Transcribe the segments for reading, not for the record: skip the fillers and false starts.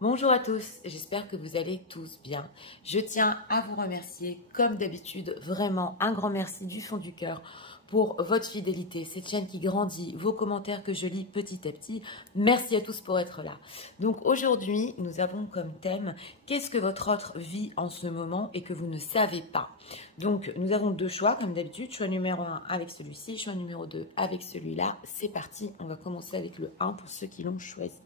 Bonjour à tous, j'espère que vous allez tous bien. Je tiens à vous remercier, comme d'habitude, vraiment un grand merci du fond du cœur pour votre fidélité, cette chaîne qui grandit, vos commentaires que je lis petit à petit. Merci à tous pour être là. Donc aujourd'hui, nous avons comme thème « Qu'est-ce que votre autre vit en ce moment et que vous ne savez pas ?» Donc nous avons deux choix, comme d'habitude, choix numéro 1 avec celui-ci, choix numéro 2 avec celui-là. C'est parti, on va commencer avec le 1 pour ceux qui l'ont choisi.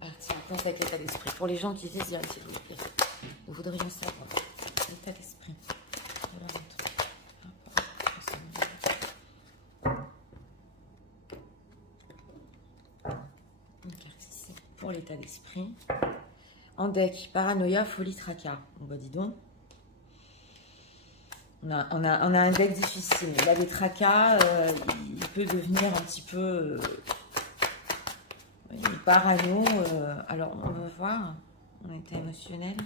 Parti, on pense avec l'état d'esprit. Pour les gens qui désirent, s'il vous plaît, nous voudrions savoir l'état d'esprit. Une carte ici pour l'état d'esprit. En deck, paranoïa, folie, tracas. On va dis donc. On a un deck difficile. Là, les tracas, il peut devenir un petit peu... parano, alors on va voir en état émotionnel.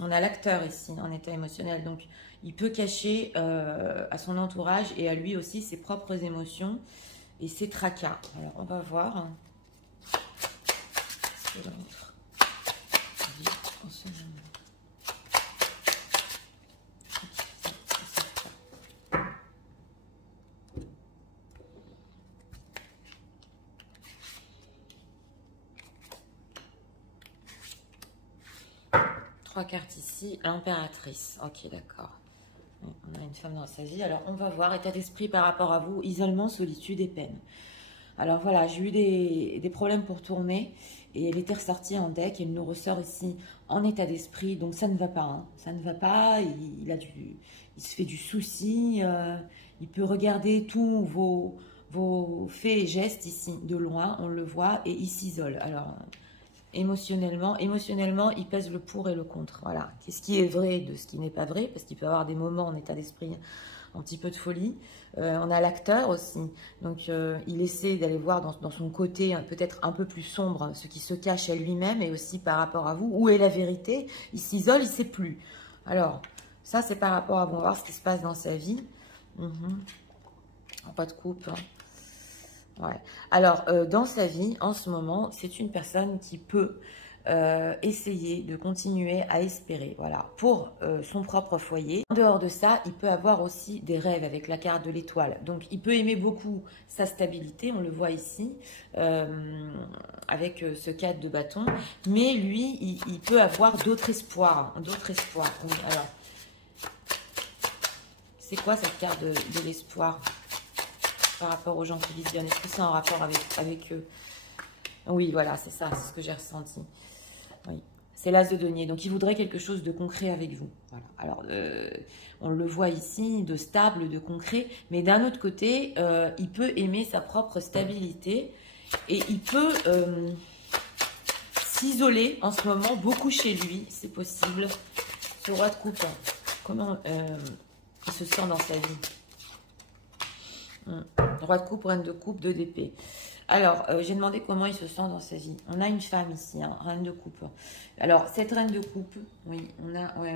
On a l'acteur ici en état émotionnel, donc il peut cacher à son entourage et à lui aussi ses propres émotions et ses tracas. Alors on va voir. Ce que l'autre vit en ce moment. 3 cartes ici, l'impératrice. Ok, d'accord. On a une femme dans sa vie. Alors, on va voir état d'esprit par rapport à vous. Isolement, solitude et peine. Alors, voilà, j'ai eu des problèmes pour tourner. Et elle était ressortie en deck. Elle nous ressort ici en état d'esprit. Donc, ça ne va pas. Hein. Ça ne va pas. Il se fait du souci. Il peut regarder tous vos faits et gestes ici de loin. On le voit. Et il s'isole. Alors... Émotionnellement, il pèse le pour et le contre. Voilà. Qu'est-ce qui est vrai de ce qui n'est pas vrai, parce qu'il peut y avoir des moments en état d'esprit un petit peu de folie. On a l'acteur aussi. Donc, il essaie d'aller voir dans son côté peut-être un peu plus sombre ce qui se cache à lui-même et aussi par rapport à vous. Où est la vérité? Il s'isole, il ne sait plus. Alors, ça, c'est par rapport à vous. On va voir ce qui se passe dans sa vie. Pas de coupe. Hein. Ouais. Alors, dans sa vie, en ce moment, c'est une personne qui peut essayer de continuer à espérer, voilà, pour son propre foyer. En dehors de ça, il peut avoir aussi des rêves avec la carte de l'étoile. Donc, il peut aimer beaucoup sa stabilité, on le voit ici, avec ce 4 de bâton. Mais lui, il peut avoir d'autres espoirs. D'autres espoirs. Oui, alors, c'est quoi cette carte de l'espoir ? Par rapport aux gens qui visionnent, est-ce que c'est en rapport avec eux? Oui, voilà, c'est ça, c'est ce que j'ai ressenti. Oui, c'est l'as de denier, donc il voudrait quelque chose de concret avec vous. Voilà. Alors, on le voit ici, de stable, de concret, mais d'un autre côté, il peut aimer sa propre stabilité et il peut s'isoler en ce moment, beaucoup chez lui, c'est possible. Ce roi de coupe, comment il se sent dans sa vie? Roi de coupe, reine de coupe, 2 d'épée. Alors, j'ai demandé comment il se sent dans sa vie. On a une femme ici, hein, reine de coupe. Alors, cette reine de coupe, oui, on a, ouais.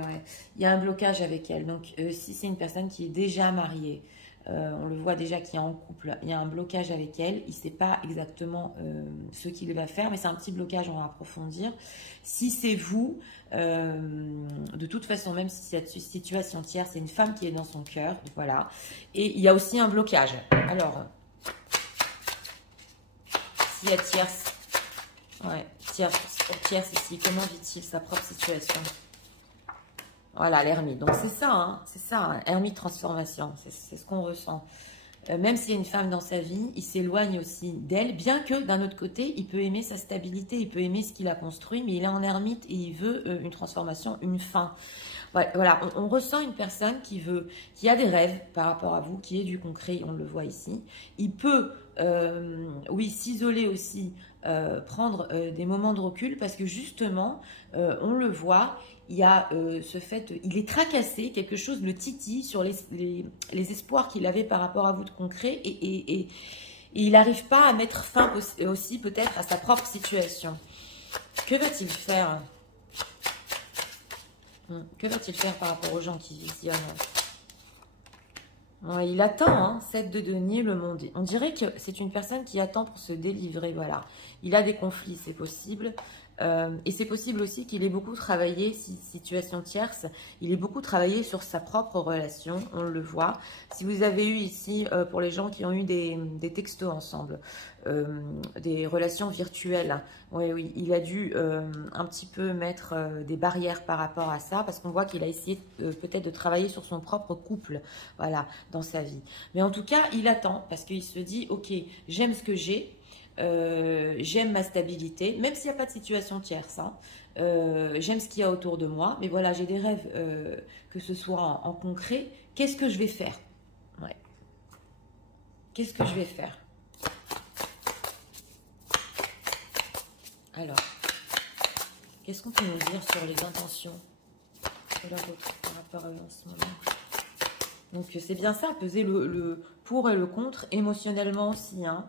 Il y a un blocage avec elle. Donc, si c'est une personne qui est déjà mariée, on le voit déjà qui est en couple, il y a un blocage avec elle. Il ne sait pas exactement ce qu'il va faire, mais c'est un petit blocage, on va approfondir. Si c'est vous, de toute façon, même si cette situation tierce, c'est une femme qui est dans son cœur, voilà. Et il y a aussi un blocage. Alors, s'il y a tierce, ouais, tierce ici, comment vit-il sa propre situation? Voilà, l'ermite. Donc, c'est ça, hein, ermite transformation. C'est ce qu'on ressent. Même s'il y a une femme dans sa vie, il s'éloigne aussi d'elle, bien que d'un autre côté, il peut aimer sa stabilité, il peut aimer ce qu'il a construit, mais il est en ermite et il veut une transformation, une fin. Voilà, on ressent une personne qui a des rêves par rapport à vous, qui est du concret, on le voit ici. Il peut, oui, s'isoler aussi, prendre des moments de recul, parce que justement, on le voit, il y a ce fait, il est tracassé, quelque chose le titille sur les espoirs qu'il avait par rapport à vous de concret et il n'arrive pas à mettre fin aussi peut-être à sa propre situation. Que va-t-il faire? Que va-t-il faire par rapport aux gens qui visionnent? Ouais, il attend, hein, 7 de denier, le monde. On dirait que c'est une personne qui attend pour se délivrer, voilà. Il a des conflits, c'est possible. Et c'est possible aussi qu'il ait beaucoup travaillé, situation tierce, il ait beaucoup travaillé sur sa propre relation, on le voit. Si vous avez eu ici, pour les gens qui ont eu des textos ensemble, des relations virtuelles, oui, oui, il a dû un petit peu mettre des barrières par rapport à ça, parce qu'on voit qu'il a essayé peut-être de travailler sur son propre couple, voilà, dans sa vie. Mais en tout cas, il attend, parce qu'il se dit, ok, j'aime ce que j'ai, j'aime ma stabilité, même s'il n'y a pas de situation tierce, hein. J'aime ce qu'il y a autour de moi, mais voilà, j'ai des rêves, que ce soit en concret. Qu'est-ce que je vais faire? Ouais. Qu'est-ce que je vais faire? Alors, qu'est-ce qu'on peut nous dire sur les intentions de la vôtre par rapport à eux en ce moment? Donc, c'est bien ça, peser le pour et le contre, émotionnellement aussi, hein.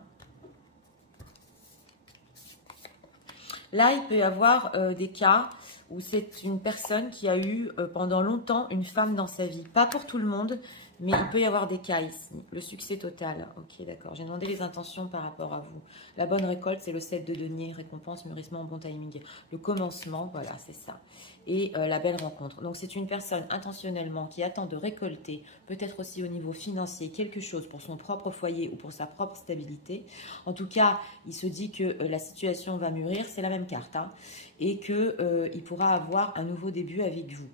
Là, il peut y avoir des cas où c'est une personne qui a eu pendant longtemps une femme dans sa vie. Pas pour tout le monde, mais il peut y avoir des cas ici. Le succès total. Ok, d'accord. J'ai demandé les intentions par rapport à vous. La bonne récolte, c'est le 7 de denier. Récompense, mûrissement, bon timing. Le commencement, voilà, c'est ça. Et la belle rencontre. Donc, c'est une personne intentionnellement qui attend de récolter, peut-être aussi au niveau financier, quelque chose pour son propre foyer ou pour sa propre stabilité. En tout cas, il se dit que la situation va mûrir. C'est la même carte, hein, et qu'il pourra avoir un nouveau début avec vous.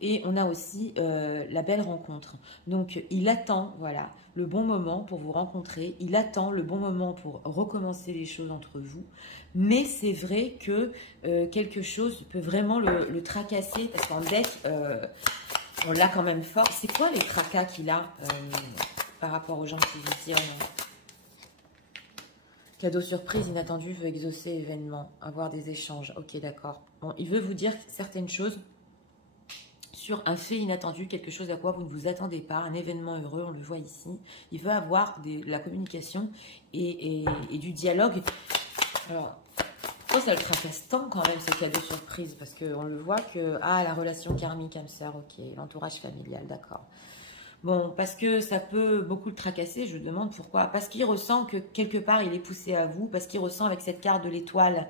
Et on a aussi la belle rencontre. Donc, il attend, voilà, le bon moment pour vous rencontrer. Il attend le bon moment pour recommencer les choses entre vous. Mais c'est vrai que quelque chose peut vraiment le tracasser. Parce qu'en deck, on l'a quand même fort. C'est quoi les tracas qu'il a par rapport aux gens qui visionnent? Cadeau surprise, inattendu, veut exaucer événement, avoir des échanges. Ok, d'accord. Bon, il veut vous dire certaines choses sur un fait inattendu, quelque chose à quoi vous ne vous attendez pas, un événement heureux, on le voit ici. Il veut avoir de la communication et du dialogue. Alors, pourquoi ça le tracasse tant quand même, ce cadeau surprise? Parce qu'on le voit que, ah, la relation karmique, âme sœur, ok, l'entourage familial, d'accord. Bon, parce que ça peut beaucoup le tracasser, je demande pourquoi. Parce qu'il ressent que quelque part, il est poussé à vous, parce qu'il ressent avec cette carte de l'étoile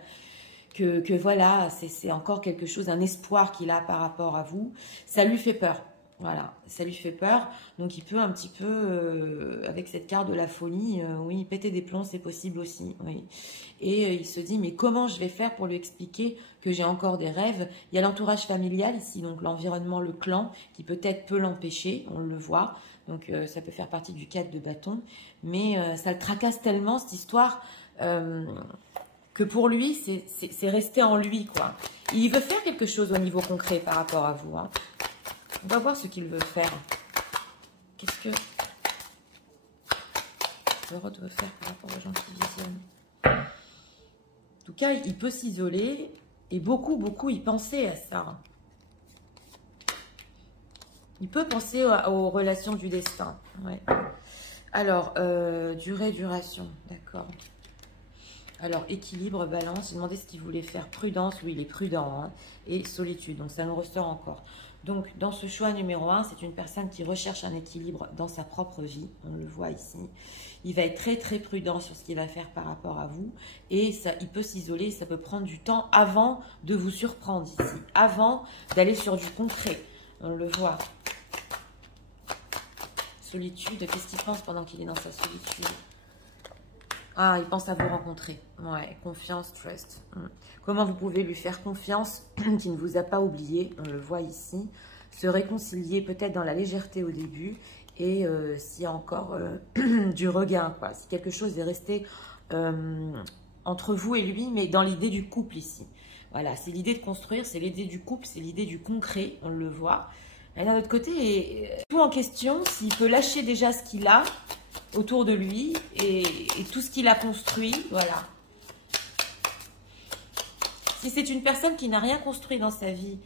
que voilà, c'est encore quelque chose, un espoir qu'il a par rapport à vous. Ça lui fait peur. Voilà, ça lui fait peur. Donc, il peut un petit peu, avec cette carte de la folie, oui, péter des plombs, c'est possible aussi. Oui. Et il se dit, mais comment je vais faire pour lui expliquer que j'ai encore des rêves? Il y a l'entourage familial ici, donc l'environnement, le clan, qui peut-être peut l'empêcher, on le voit. Donc, ça peut faire partie du 4 de bâton. Mais ça le tracasse tellement, cette histoire, que pour lui, c'est resté en lui, quoi. Il veut faire quelque chose au niveau concret par rapport à vous, hein. On va voir ce qu'il veut faire. Qu'est-ce que Tarot veut faire par rapport aux gens qui visionnent? En tout cas, il peut s'isoler et beaucoup y penser à ça. Il peut penser aux relations du destin. Ouais. Alors, durée, duration, d'accord. Alors, équilibre, balance, j'ai demandé ce qu'il voulait faire. Prudence, oui, il est prudent, hein, et solitude, donc ça nous ressort encore. Donc, dans ce choix numéro 1, c'est une personne qui recherche un équilibre dans sa propre vie. On le voit ici. Il va être très, très prudent sur ce qu'il va faire par rapport à vous. Et ça, il peut s'isoler, ça peut prendre du temps avant de vous surprendre ici. Avant d'aller sur du concret. On le voit. Solitude, qu'est-ce qu'il pense pendant qu'il est dans sa solitude? Ah, il pense à vous rencontrer. Ouais, confiance, trust. Comment vous pouvez lui faire confiance qui ne vous a pas oublié? On le voit ici. Se réconcilier peut-être dans la légèreté au début. Et s'il y a encore du regain, quoi. Si quelque chose est resté entre vous et lui, mais dans l'idée du couple ici. Voilà, c'est l'idée de construire, c'est l'idée du couple, c'est l'idée du concret. On le voit. Et d'un autre côté, tout en question, s'il peut lâcher déjà ce qu'il a autour de lui et tout ce qu'il a construit, voilà. Si c'est une personne qui n'a rien construit dans sa vie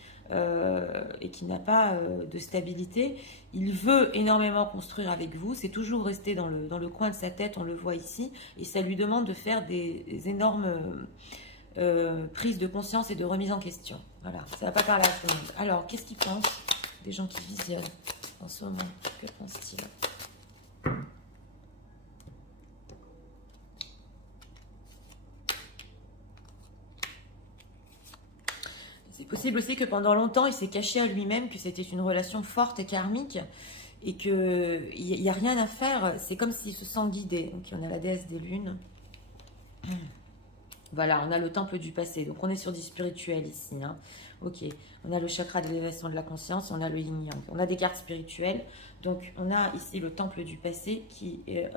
et qui n'a pas de stabilité, il veut énormément construire avec vous, c'est toujours resté dans le coin de sa tête, on le voit ici, et ça lui demande de faire des énormes prises de conscience et de remise en question. Voilà, ça ne va pas parler à tout le monde. Alors, qu'est-ce qu'il pense des gens qui visionnent en ce moment? Que pense-t-il? possible aussi que pendant longtemps, il s'est caché à lui-même que c'était une relation forte et karmique et qu'il n'y a rien à faire. C'est comme s'il se sent guidé. Donc, on a la déesse des lunes. Voilà, on a le temple du passé. Donc, on est sur du spirituel ici. Hein. Ok, on a le chakra de l'élévation de la conscience, on a le yin-yang. On a des cartes spirituelles. Donc, on a ici le temple du passé qui est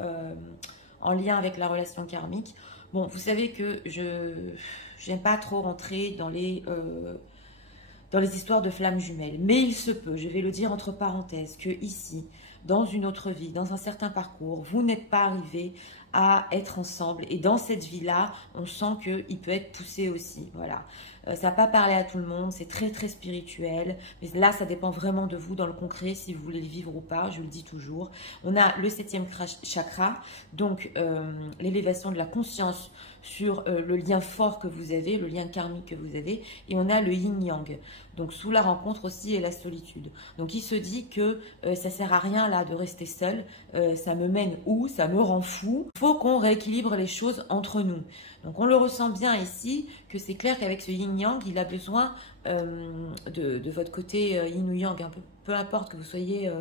en lien avec la relation karmique. Bon, vous savez que je n'aime pas trop rentrer dans les histoires de flammes jumelles. Mais il se peut, je vais le dire entre parenthèses, que ici, dans une autre vie, dans un certain parcours, vous n'êtes pas arrivé à être ensemble. Et dans cette vie-là, on sent qu'il peut être poussé aussi. Voilà. Ça n'a pas parlé à tout le monde, c'est très très spirituel. Mais là, ça dépend vraiment de vous dans le concret, si vous voulez le vivre ou pas, je le dis toujours. On a le 7e chakra, donc l'élévation de la conscience sur le lien fort que vous avez, le lien karmique que vous avez. Et on a le yin-yang, donc sous la rencontre aussi et la solitude. Donc il se dit que ça sert à rien là de rester seul, ça me mène où, ça me rend fou. Il faut qu'on rééquilibre les choses entre nous. Donc on le ressent bien ici, que c'est clair qu'avec ce yin-yang, il a besoin de votre côté yin ou yang, peu importe que vous soyez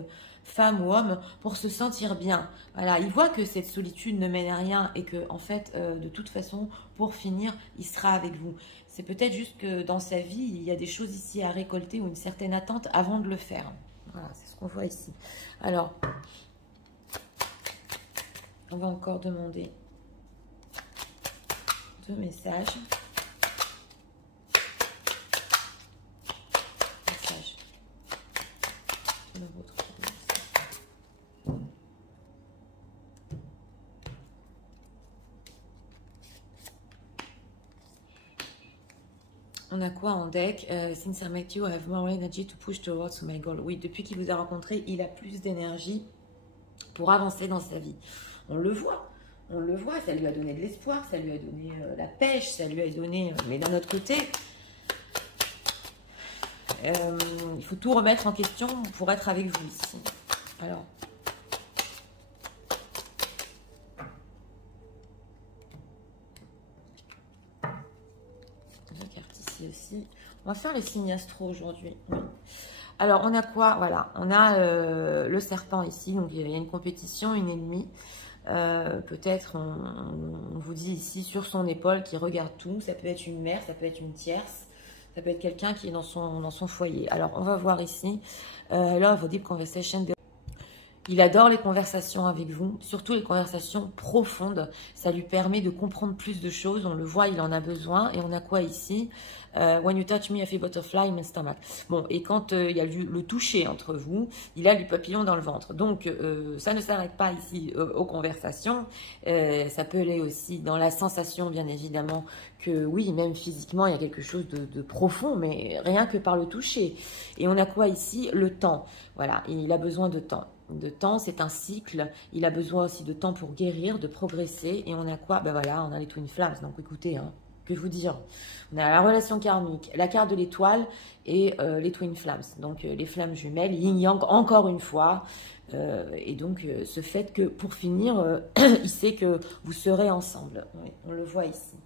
femme ou homme, pour se sentir bien. Voilà, il voit que cette solitude ne mène à rien et que en fait, de toute façon, pour finir, il sera avec vous. C'est peut-être juste que dans sa vie, il y a des choses ici à récolter ou une certaine attente avant de le faire. Voilà, c'est ce qu'on voit ici. Alors, on va encore demander 2 messages. De votre on a quoi en deck? Since I met you, I have more energy to push towards my goal. Oui, depuis qu'il vous a rencontré, il a plus d'énergie pour avancer dans sa vie. On le voit, ça lui a donné de l'espoir, ça lui a donné la pêche, ça lui a donné... mais d'un autre côté, il faut tout remettre en question pour être avec vous ici. Alors... aussi. On va faire les signes astro aujourd'hui. Oui. Alors, on a quoi? Voilà, on a le serpent ici. Donc, il y a une compétition, une ennemie. Peut-être, on vous dit ici, sur son épaule, qui regarde tout. Ça peut être une mère, ça peut être une tierce. Ça peut être quelqu'un qui est dans son foyer. Alors, on va voir ici. Love, deep conversation. Il adore les conversations avec vous, surtout les conversations profondes. Ça lui permet de comprendre plus de choses. On le voit, il en a besoin. Et on a quoi ici? When you touch me, I feel butterfly in my stomach. Bon, et quand il y a le toucher entre vous, il a les papillons dans le ventre. Donc, ça ne s'arrête pas ici aux conversations. Ça peut aller aussi dans la sensation, bien évidemment, que oui, même physiquement, il y a quelque chose de profond, mais rien que par le toucher. Et on a quoi ici? Le temps. Voilà, il a besoin de temps. De temps, c'est un cycle. Il a besoin aussi de temps pour guérir, de progresser. Et on a quoi? Ben voilà, on a les Twin Flames. Donc écoutez, hein, que vous dire? On a la relation karmique, la carte de l'étoile et les Twin Flames. Donc les flammes jumelles, yin-yang encore une fois. Et donc ce fait que pour finir, il sait que vous serez ensemble. Oui, on le voit ici.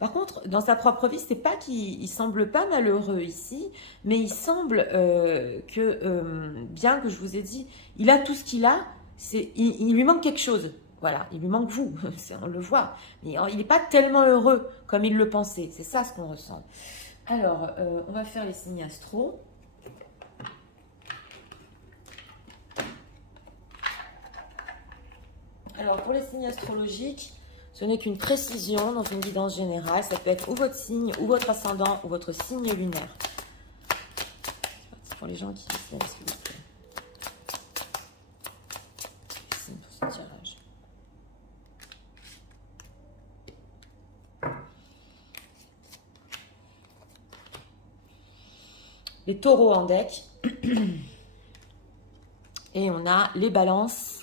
Par contre, dans sa propre vie, c'est pas qu'il semble pas malheureux ici, mais il semble bien que je vous ai dit, il a tout ce qu'il a, il lui manque quelque chose. Voilà, il lui manque vous, on le voit. Mais il n'est pas tellement heureux comme il le pensait. C'est ça ce qu'on ressent. Alors, on va faire les signes astro. Alors, pour les signes astrologiques, ce n'est qu'une précision dans une guidance générale. Ça peut être ou votre signe, ou votre ascendant, ou votre signe lunaire. C'est pour les gens qui savent ce que c'est. Signe pour ce tirage. Les taureaux en deck. Et on a les balances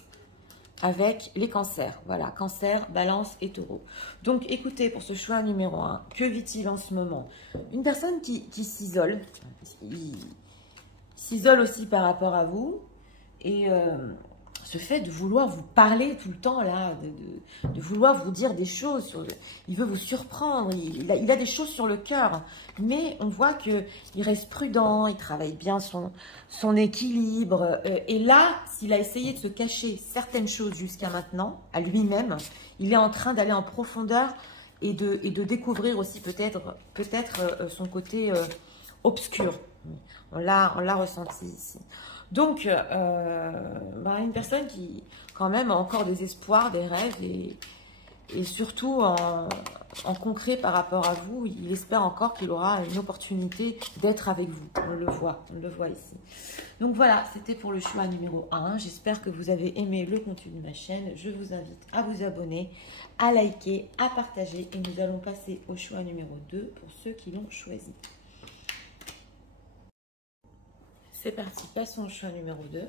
avec les cancers. Voilà, cancer, balance et taureau. Donc, écoutez, pour ce choix numéro 1, que vit-il en ce moment? Une personne qui s'isole. Il s'isole aussi par rapport à vous. Et ce fait de vouloir vous parler tout le temps, là, de vouloir vous dire des choses. Il veut vous surprendre, il a des choses sur le cœur. Mais on voit qu'il reste prudent, il travaille bien son équilibre. Et là, s'il a essayé de se cacher certaines choses jusqu'à maintenant, à lui-même, il est en train d'aller en profondeur et de découvrir aussi peut-être son côté obscur. On l'a ressenti ici. Donc, une personne qui, quand même, a encore des espoirs, des rêves et surtout en concret par rapport à vous, il espère encore qu'il aura une opportunité d'être avec vous. On le voit ici. Donc voilà, c'était pour le choix numéro 1. J'espère que vous avez aimé le contenu de ma chaîne. Je vous invite à vous abonner, à liker, à partager et nous allons passer au choix numéro 2 pour ceux qui l'ont choisi. C'est parti, passons au choix numéro 2.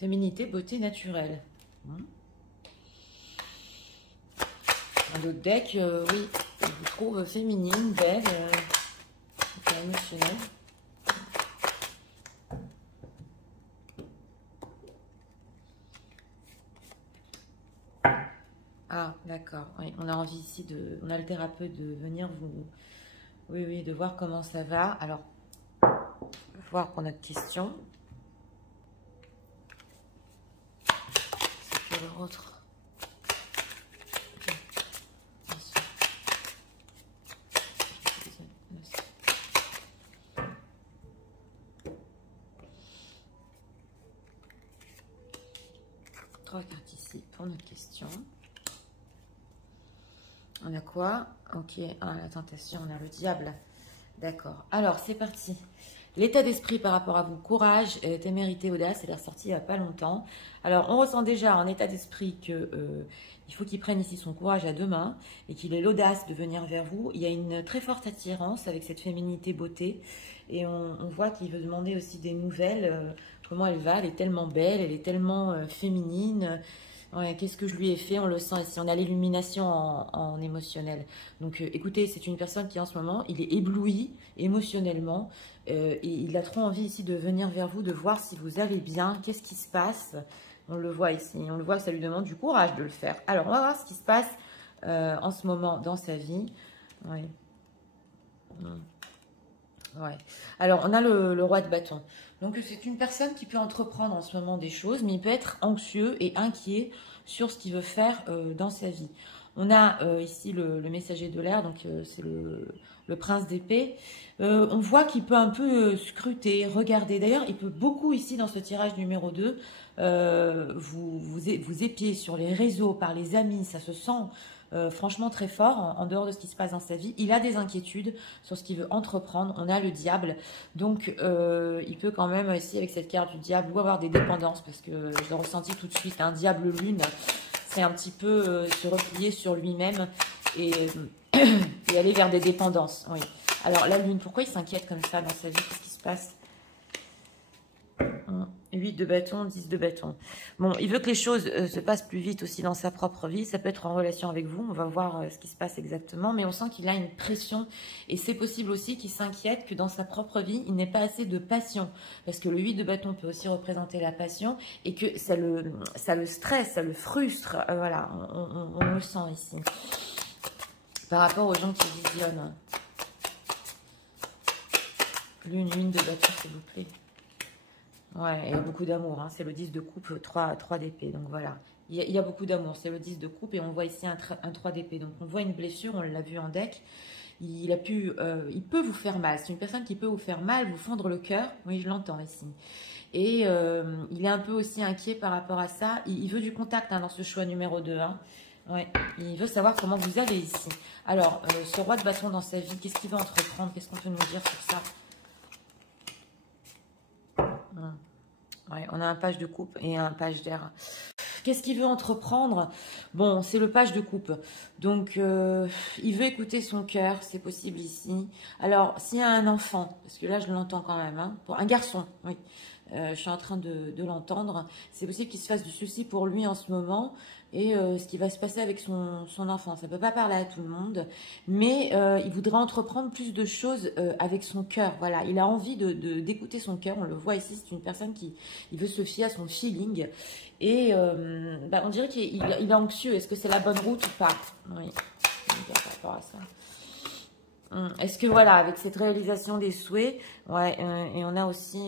Féminité, beauté naturelle. Un autre deck, oui, je vous trouve féminine, belle, émotionnelle. Ah, d'accord. Oui, on a envie ici on a le thérapeute de venir vous, oui, de voir comment ça va. Alors, on va voir pour notre question. C'est que l'autre. 3 cartes ici pour notre question. On a quoi? Ok, la tentation, on a le diable. D'accord. Alors, c'est parti. L'état d'esprit par rapport à vous, courage, témérité, audace, elle est ressortie il n'y a pas longtemps. Alors, on ressent déjà en état d'esprit que il faut qu'il prenne ici son courage à deux mains et qu'il ait l'audace de venir vers vous. Il y a une très forte attirance avec cette féminité beauté et on voit qu'il veut demander aussi des nouvelles. Comment elle va? Elle est tellement belle, elle est tellement féminine. Ouais, qu'est-ce que je lui ai fait? On le sent ici, on a l'illumination en émotionnel. Donc écoutez, c'est une personne qui en ce moment, il est ébloui émotionnellement et il a trop envie ici de venir vers vous, de voir si vous allez bien, qu'est-ce qui se passe. On le voit ici, on le voit que ça lui demande du courage de le faire. Alors on va voir ce qui se passe en ce moment dans sa vie. Ouais. Ouais. Alors on a le roi de bâton. Donc c'est une personne qui peut entreprendre en ce moment des choses, mais il peut être anxieux et inquiet sur ce qu'il veut faire dans sa vie. On a ici le messager de l'air, donc c'est le prince d'épée. On voit qu'il peut un peu scruter, regarder. D'ailleurs, il peut beaucoup ici dans ce tirage numéro 2 vous épier sur les réseaux, par les amis, ça se sent franchement très fort en dehors de ce qui se passe dans sa vie. Il a des inquiétudes sur ce qu'il veut entreprendre. On a le diable, donc il peut quand même ici avec cette carte du diable ou avoir des dépendances parce que je l'ai ressenti tout de suite. Un diable lune, c'est un petit peu se replier sur lui-même et aller vers des dépendances. Oui. Alors la lune, pourquoi il s'inquiète comme ça dans sa vie? Qu'est-ce qui se passe? 8 de bâton, 10 de bâton. Bon, il veut que les choses se passent plus vite aussi dans sa propre vie. Ça peut être en relation avec vous. On va voir ce qui se passe exactement. Mais on sent qu'il a une pression. Et c'est possible aussi qu'il s'inquiète que dans sa propre vie, il n'ait pas assez de passion. Parce que le 8 de bâton peut aussi représenter la passion. Et que ça le stresse, ça le frustre. Voilà, on le sent ici. Par rapport aux gens qui visionnent. Lune de bâton, s'il vous plaît. Ouais, il y a beaucoup d'amour, hein. C'est le 10 de coupe, 3 d'épée, donc voilà. Il y a beaucoup d'amour, c'est le 10 de coupe et on voit ici un 3 d'épée. Donc on voit une blessure, on l'a vu en deck. Il peut vous faire mal, c'est une personne qui peut vous faire mal, vous fendre le cœur. Oui, je l'entends ici. Et il est un peu aussi inquiet par rapport à ça. Il veut du contact dans ce choix numéro 2. Hein. Ouais, il veut savoir comment vous allez ici. Alors, ce roi de bâton dans sa vie, qu'est-ce qu'il veut entreprendre? Qu'est-ce qu'on peut nous dire sur ça? Ouais, on a un page de coupe et un page d'air. Qu'est-ce qu'il veut entreprendre? Bon, c'est le page de coupe. Donc, il veut écouter son cœur, c'est possible ici. Alors, s'il y a un enfant, parce que là, je l'entends quand même, hein, pour un garçon, oui. Je suis en train de l'entendre. C'est possible qu'il se fasse du souci pour lui en ce moment et ce qui va se passer avec son enfant. Ça ne peut pas parler à tout le monde, mais il voudrait entreprendre plus de choses avec son cœur. Voilà, il a envie d'écouter son cœur. On le voit ici, c'est une personne qui il veut se fier à son feeling. Et on dirait qu'il est anxieux. Est-ce que c'est la bonne route ou pas? Oui, par rapport à ça. Est-ce que voilà, avec cette réalisation des souhaits, ouais, et on a aussi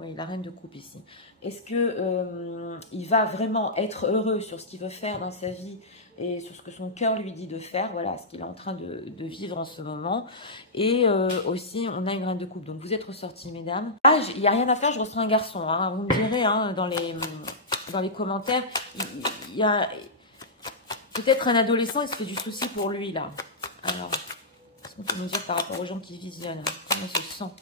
oui, la reine de coupe ici. Est-ce que il va vraiment être heureux sur ce qu'il veut faire dans sa vie et sur ce que son cœur lui dit de faire, voilà, ce qu'il est en train de vivre en ce moment. Et aussi, on a une reine de coupe. Donc, vous êtes ressortis, mesdames. Ah, il n'y a rien à faire, je ressens un garçon. Hein. Vous me direz hein, dans les commentaires, il y a peut-être un adolescent, il se fait du souci pour lui, là. Alors... on peut nous dire par rapport aux gens qui visionnent, comment il se sent.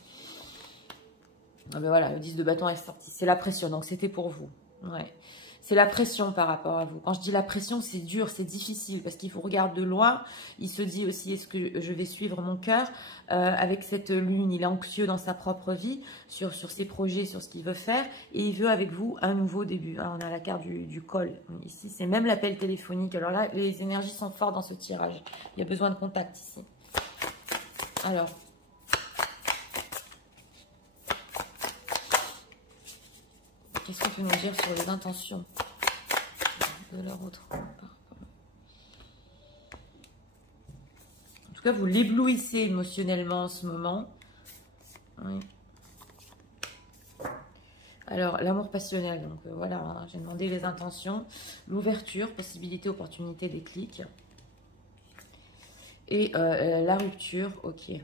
Ah ben voilà, le 10 de bâton est sorti. C'est la pression, donc c'était pour vous. Ouais. C'est la pression par rapport à vous. Quand je dis la pression, c'est dur, c'est difficile, parce qu'il vous regarde de loin. Il se dit aussi, est-ce que je vais suivre mon cœur? Avec cette lune, il est anxieux dans sa propre vie, sur ses projets, sur ce qu'il veut faire. Et il veut avec vous un nouveau début. Ah, on a la carte du col. Ici, c'est même l'appel téléphonique. Alors là, les énergies sont fortes dans ce tirage. Il y a besoin de contact ici. Alors, qu'est-ce qu'on peut nous dire sur les intentions de leur autre? En tout cas, vous l'éblouissez émotionnellement en ce moment. Oui. Alors, l'amour passionnel. Donc, voilà, hein, j'ai demandé les intentions. L'ouverture, possibilité, opportunité, déclic. Et la rupture, ok. Oui,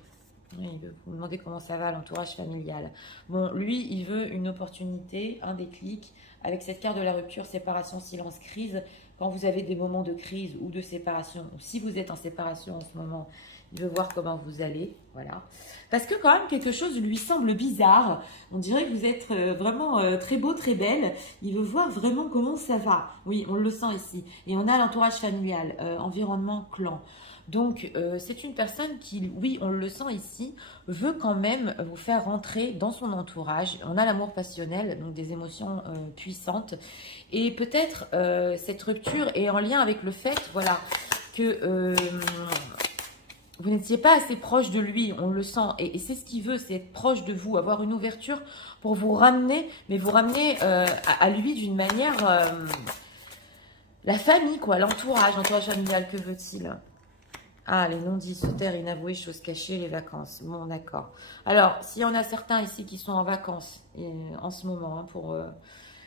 vous me demandez comment ça va, l'entourage familial. Bon, lui, il veut une opportunité, un déclic. Avec cette carte de la rupture, séparation, silence, crise. Quand vous avez des moments de crise ou de séparation, ou si vous êtes en séparation en ce moment, il veut voir comment vous allez. Voilà. Parce que quand même, quelque chose lui semble bizarre. On dirait que vous êtes vraiment très beau, très belle. Il veut voir vraiment comment ça va. Oui, on le sent ici. Et on a l'entourage familial, environnement, clan. Donc, c'est une personne qui, oui, on le sent ici, veut quand même vous faire rentrer dans son entourage. On a l'amour passionnel, donc des émotions puissantes. Et peut-être cette rupture est en lien avec le fait, voilà, que vous n'étiez pas assez proche de lui, on le sent. Et c'est ce qu'il veut, c'est être proche de vous, avoir une ouverture pour vous ramener, mais vous ramener à lui d'une manière... la famille, quoi, l'entourage familial, que veut-il ? Ah, les non-dits, se taire, inavoués, choses cachées, les vacances. Bon, d'accord. Alors, s'il y en a certains ici qui sont en vacances en ce moment, hein, pour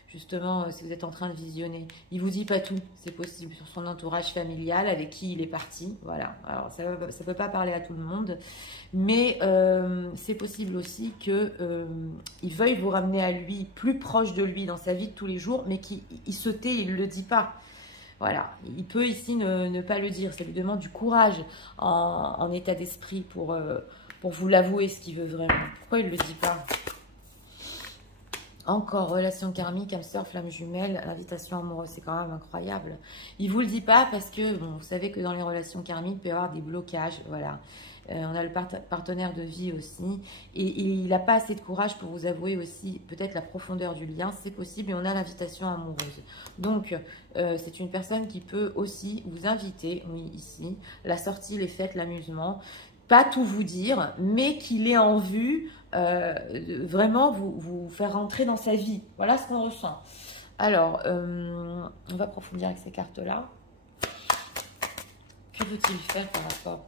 justement, si vous êtes en train de visionner, il vous dit pas tout, c'est possible, sur son entourage familial, avec qui il est parti. Voilà. Alors, ça ne peut pas parler à tout le monde, mais c'est possible aussi qu'il veuille vous ramener à lui, plus proche de lui dans sa vie de tous les jours, mais qu'il se tait, il ne le dit pas. Voilà, il peut ici ne pas le dire. Ça lui demande du courage en état d'esprit pour vous l'avouer ce qu'il veut vraiment. Pourquoi il ne le dit pas? Encore, relation karmique, âme sœur, flamme jumelle, invitation amoureuse, c'est quand même incroyable. Il ne vous le dit pas parce que, bon, vous savez que dans les relations karmiques, il peut y avoir des blocages, voilà. On a le partenaire de vie aussi. Et il n'a pas assez de courage pour vous avouer aussi peut-être la profondeur du lien. C'est possible. Et on a l'invitation amoureuse. Donc, c'est une personne qui peut aussi vous inviter, oui, ici. La sortie, les fêtes, l'amusement. Pas tout vous dire, mais qu'il ait en vue vraiment vous faire rentrer dans sa vie. Voilà ce qu'on ressent. Alors, on va approfondir avec ces cartes-là. Que veut-il faire par rapport?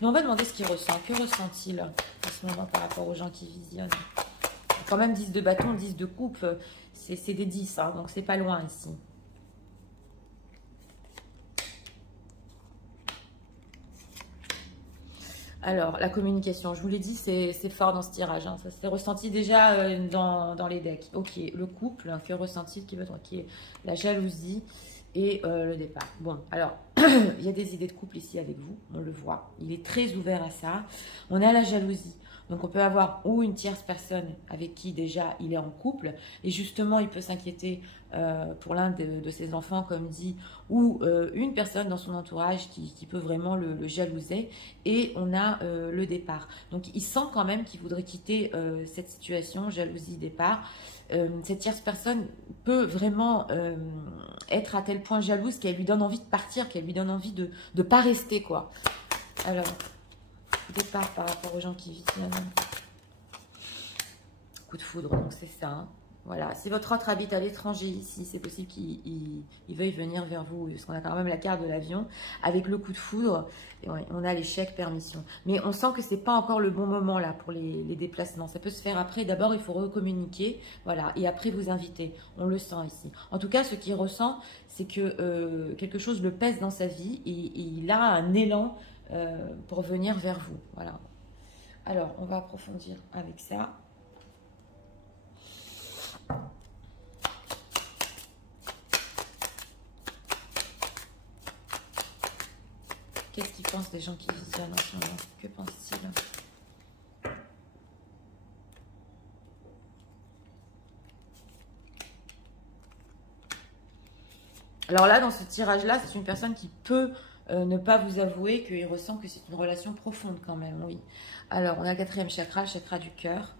Mais on va demander ce qu'il ressent. Que ressent-il en ce moment par rapport aux gens qui visionnent? Quand même 10 de bâton, 10 de coupe, c'est des 10, hein, donc c'est pas loin ici. Alors, la communication, je vous l'ai dit, c'est fort dans ce tirage. Hein, ça s'est ressenti déjà dans les decks. Ok, le couple, hein, que ressent-il qui veut tranquille? La jalousie et le départ. Bon, alors, il y a des idées de couple ici avec vous, on le voit. Il est très ouvert à ça. On a la jalousie. Donc on peut avoir ou une tierce personne avec qui déjà il est en couple et justement il peut s'inquiéter pour l'un de ses enfants comme dit, ou une personne dans son entourage qui peut vraiment le jalouser, et on a le départ. Donc il sent quand même qu'il voudrait quitter cette situation, jalousie, départ. Cette tierce personne peut vraiment être à tel point jalouse qu'elle lui donne envie de partir, qu'elle lui donne envie de ne pas rester, quoi. Alors, départ par rapport aux gens qui viennent. Coup de foudre, donc c'est ça. Hein. Voilà, si votre autre habite à l'étranger ici, c'est possible qu'il veuille venir vers vous, parce qu'on a quand même la carte de l'avion. Avec le coup de foudre, et on a l'échec, permission. Mais on sent que c'est pas encore le bon moment là pour les déplacements. Ça peut se faire après. D'abord, il faut recommuniquer, voilà, et après vous inviter. On le sent ici. En tout cas, ce qu'il ressent, c'est que quelque chose le pèse dans sa vie et il a un élan pour venir vers vous. Voilà. Alors, on va approfondir avec ça. Qu'est-ce qu'ils pensent des gens qui visionnent en ce moment? Que pensent-ils? Alors là, dans ce tirage-là, c'est une personne qui peut ne pas vous avouer qu'il ressent que c'est une relation profonde quand même, oui. Alors, on a le 4e chakra, le chakra du cœur.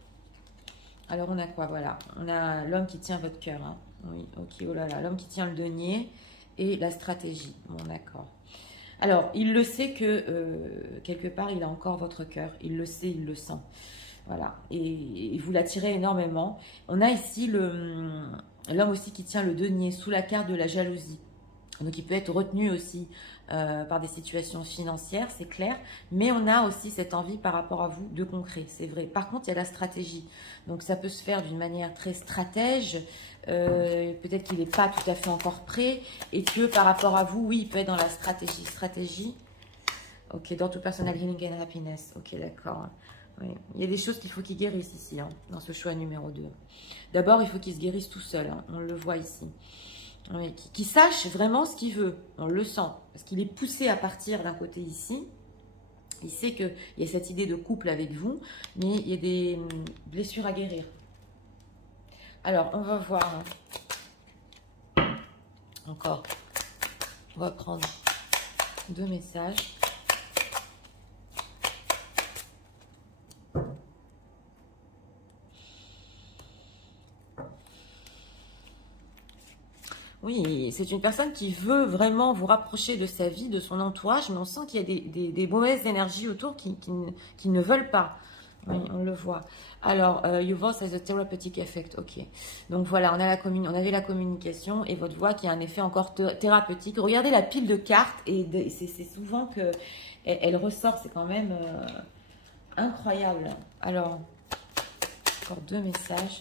Alors, on a quoi? Voilà, on a l'homme qui tient votre cœur. Hein. Oui, ok, oh là là, l'homme qui tient le denier et la stratégie. Bon, d'accord. Alors, il le sait que quelque part, il a encore votre cœur. Il le sait, il le sent. Voilà, et vous l'attirez énormément. On a ici l'homme aussi qui tient le denier sous la carte de la jalousie. Donc, il peut être retenu aussi par des situations financières, c'est clair. Mais on a aussi cette envie par rapport à vous de concret, c'est vrai. Par contre, il y a la stratégie. Donc, ça peut se faire d'une manière très stratège. Peut-être qu'il n'est pas tout à fait encore prêt. Et que par rapport à vous, oui, il peut être dans la stratégie. Stratégie. Ok, dans tout personal healing and happiness. Ok, d'accord. Oui. Il y a des choses qu'il faut qu'il guérisse ici, hein, dans ce choix numéro 2. D'abord, il faut qu'il se guérisse tout seul. Hein, on le voit ici. Oui, qu'il sache vraiment ce qu'il veut. On le sent. Parce qu'il est poussé à partir d'un côté ici. Il sait qu'il y a cette idée de couple avec vous. Mais il y a des blessures à guérir. Alors, on va voir. Encore. On va prendre 2 messages. Oui, c'est une personne qui veut vraiment vous rapprocher de sa vie, de son entourage, mais on sent qu'il y a des mauvaises énergies autour qui ne veulent pas. Oui, on le voit. Alors, your voice has a therapeutic effect. Ok. Donc voilà, on avait la communication et votre voix qui a un effet encore thérapeutique. Regardez la pile de cartes et c'est souvent que elle ressort. C'est quand même incroyable. Alors, encore 2 messages.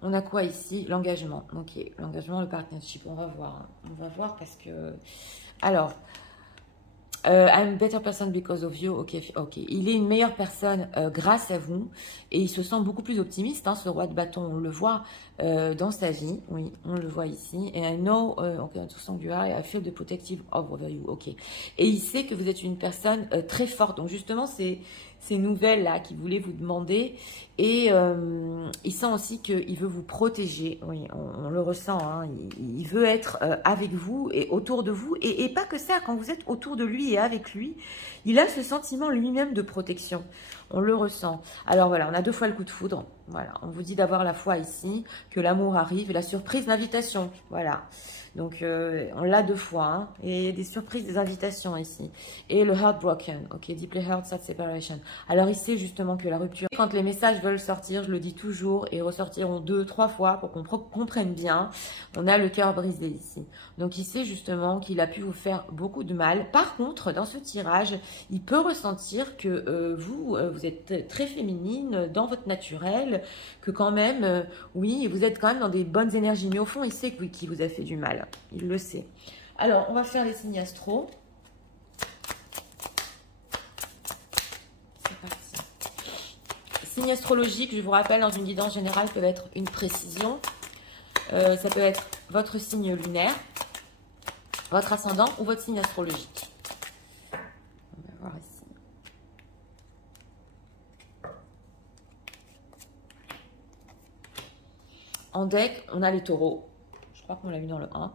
On a quoi ici? L'engagement. Ok, l'engagement, le partnership. On va voir. On va voir parce que... Alors, I'm a better person because of you. Ok, ok. Il est une meilleure personne grâce à vous. Et il se sent beaucoup plus optimiste. Hein, ce roi de bâton, on le voit dans sa vie. Oui, on le voit ici. And I know, okay, to song you are, I feel the protective over you. Ok. Et il sait que vous êtes une personne très forte. Donc justement, c'est ces nouvelles-là qu'il voulait vous demander. Et il sent aussi qu'il veut vous protéger. Oui, on le ressent. Hein. Il veut être avec vous et autour de vous. Et pas que ça, quand vous êtes autour de lui et avec lui, il a ce sentiment lui-même de protection. On le ressent. Alors voilà, on a 2 fois le coup de foudre. Voilà, on vous dit d'avoir la foi ici, que l'amour arrive et la surprise, l'invitation. Voilà. Donc, on l'a 2 fois. Hein, et des surprises, des invitations ici. Et le heartbroken. Ok, deeply hurt, sad separation. Alors, il sait justement que la rupture... Quand les messages veulent sortir, je le dis toujours, et ressortiront 2, 3 fois pour qu'on comprenne bien. On a le cœur brisé ici. Donc, il sait justement qu'il a pu vous faire beaucoup de mal. Par contre, dans ce tirage, il peut ressentir que vous êtes très féminine dans votre naturel, que quand même, oui, vous êtes quand même dans des bonnes énergies. Mais au fond, il sait que oui, qu'il vous a fait du mal. Il le sait. Alors, on va faire les signes astro. C'est parti. Signes astrologiques, je vous rappelle, dans une guidance générale, peuvent être une précision. Ça peut être votre signe lunaire. Votre ascendant ou votre signe astrologique. On va voir ici. En deck, on a les taureaux. Je crois qu'on l'a vu dans le 1.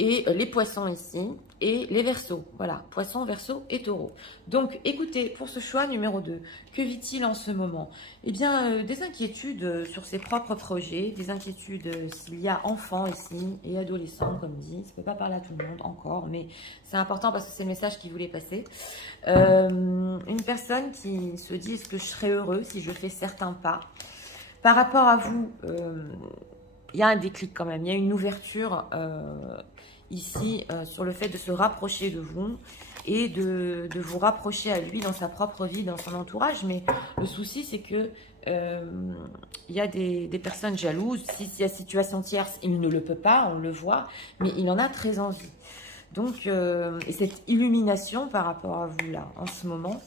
Et les poissons ici. Et les verseaux. Voilà, poissons, verseaux et taureaux. Donc, écoutez, pour ce choix numéro 2, que vit-il en ce moment? Eh bien, des inquiétudes sur ses propres projets, des inquiétudes s'il y a enfants ici et adolescents, comme dit. Ça ne peut pas parler à tout le monde encore, mais c'est important parce que c'est le message qu'il voulait passer. Une personne qui se dit, est-ce que je serai heureux si je fais certains pas? Par rapport à vous, il y a un déclic quand même, il y a une ouverture ici sur le fait de se rapprocher de vous et de vous rapprocher à lui dans sa propre vie, dans son entourage. Mais le souci, c'est que il y a des personnes jalouses. Si c'est la situation tierce, il ne le peut pas, on le voit, mais il en a très envie. Donc, et cette illumination par rapport à vous là, en ce moment,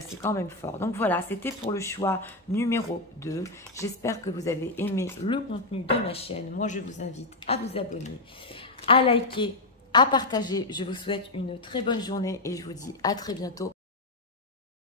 c'est quand même fort. Donc voilà, c'était pour le choix numéro 2. J'espère que vous avez aimé le contenu de ma chaîne. Moi, je vous invite à vous abonner, à liker, à partager. Je vous souhaite une très bonne journée et je vous dis à très bientôt.